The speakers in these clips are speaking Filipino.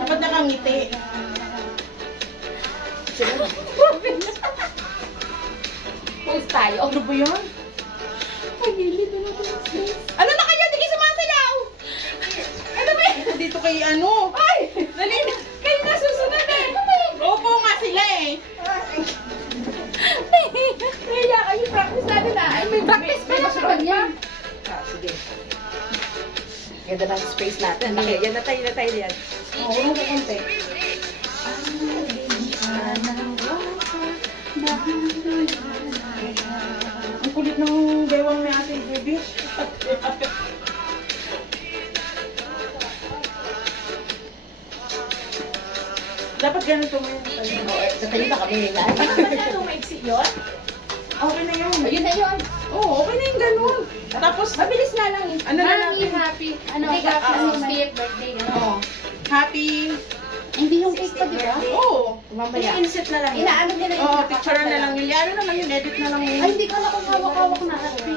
Dapat nakangiti. Pulse tayo. Ano ba yan? Ano na kayo? Di kayo sumasayaw! Ano ba yan? Dito kay ano? Ay! Dali na! Kayo na susunod eh! Opo nga sila eh! Kaya kayo practice natin na. Ay, may practice pa sa kanya. Sige. Ganda ng space natin. Laki. Yan na tayo yan. Oo, ano ba konti? Ang kulit ng bewang ni Ate Baby. Dapat ganito mo yung Natayo na kami. Masyadong maiksi yun? Okay na yun. Ayun na yun. Oo, okay na yung ganun. Tapos, Mabilis na lang eh. Ano na Mami, natin? happy. Ano, Hindi ka- happy oo. 60th birthday. Ano? oh, happy. Hindi yung cake pa, di ba? Oo. Mamaya. Insert na lang. Inaano nila yung Oo, picture na lang yun. Ano naman yun, edit na lang yun. Ay, hindi ko na kung hawak-hawak na. Happy.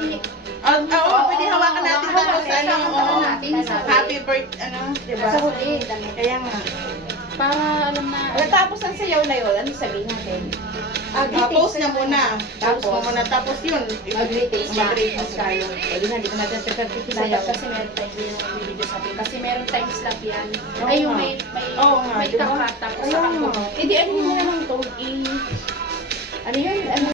Oo, pwede hawakan natin tapos ano, oo. natin. Happy birthday, ano, diba? Sa huli. Kaya nga. Para alam na. Pagkatapos ng sayaw na yun, ano sabihin natin? Post na muna. Post mo muna. Tapos yun. Mag-greetings na. Mag-greetings tayo. Pwede na, di ko natin pagkakiti Dapat sayaw. kasi meron tayo yung video sa akin. Kasi meron time slot yan. Oo Ay, yung nga. Oo nga, may diba? kakat tapos Kaya sa nga. ako. Eh di ano yun na naman to? Ano yun? Ano